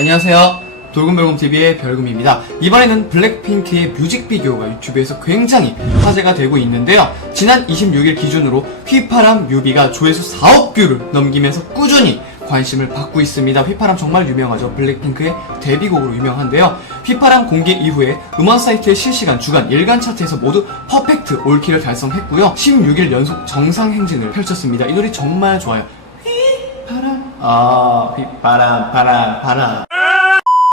안녕하세요. 돌곰별곰TV의 별금입니다. 이번에는 블랙핑크의 뮤직비디오가 유튜브에서 굉장히 화제가 되고 있는데요. 지난 26일 기준으로 휘파람 뮤비가 조회수 4억 뷰를 넘기면서 꾸준히 관심을 받고 있습니다. 휘파람 정말 유명하죠. 블랙핑크의 데뷔곡으로 유명한데요. 휘파람 공개 이후에 음원 사이트의 실시간 주간 일간 차트에서 모두 퍼펙트 올킬을 달성했고요. 16일 연속 정상 행진을 펼쳤습니다. 이 노래 정말 좋아요. 아 휘파람 바람 바람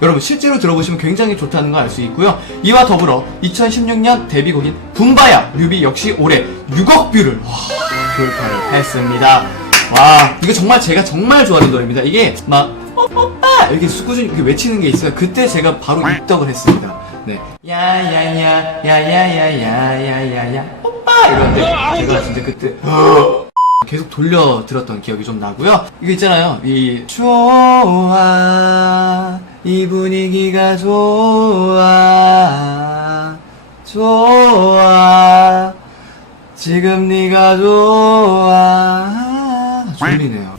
여러분 실제로 들어보시면 굉장히 좋다는 걸 알 수 있고요. 이와 더불어 2016년 데뷔곡인 붐바야 뮤비 역시 올해 6억 뷰를 와, 돌파를 했습니다. 와 이거 정말 제가 정말 좋아하는 노래입니다. 이게 막 어, 오빠 이렇게 꾸준히 이렇게 외치는 게 있어요. 그때 제가 바로 입덕을 했습니다. 네 야야야 야야야야야야야 오빠 이러는데 제가 진짜 그때 계속 돌려 들었던 기억이 좀 나고요. 이거 있잖아요. 이 좋아 이 분위기가 좋아 좋아 지금 네가 좋아 졸리네요.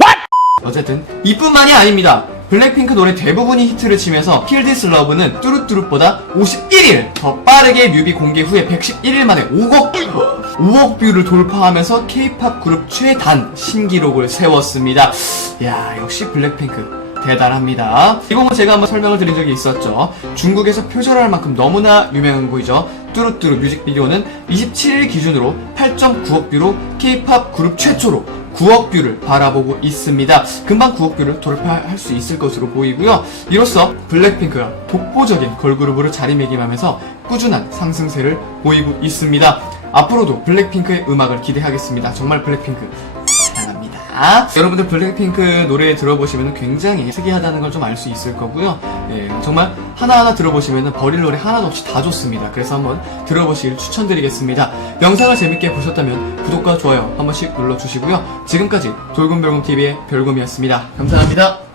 어쨌든 이뿐만이 아닙니다. 블랙핑크 노래 대부분이 히트를 치면서 Kill This Love는 뚜루뚜루보다 51일 더 빠르게 뮤비 공개 후에 111일 만에 5억 5억 뷰를 돌파하면서 K-팝 그룹 최단 신기록을 세웠습니다. 야 역시 블랙핑크 대단합니다. 이 곡은 제가 한번 설명을 드린 적이 있었죠. 중국에서 표절할 만큼 너무나 유명한 곡이죠. 뚜루뚜루 뮤직비디오는 27일 기준으로 8.9억 뷰로 K-팝 그룹 최초로 9억 뷰를 바라보고 있습니다. 금방 9억 뷰를 돌파할 수 있을 것으로 보이고요. 이로써 블랙핑크가 독보적인 걸그룹으로 자리매김하면서 꾸준한 상승세를 보이고 있습니다. 앞으로도 블랙핑크의 음악을 기대하겠습니다. 정말 블랙핑크 사랑합니다. 여러분들 블랙핑크 노래 들어보시면 굉장히 특이하다는 걸 좀 알 수 있을 거고요. 예, 정말 하나하나 들어보시면 버릴 노래 하나도 없이 다 좋습니다. 그래서 한번 들어보시길 추천드리겠습니다. 영상을 재밌게 보셨다면 구독과 좋아요 한 번씩 눌러주시고요. 지금까지 돌곰별곰TV의 별곰이었습니다. 감사합니다.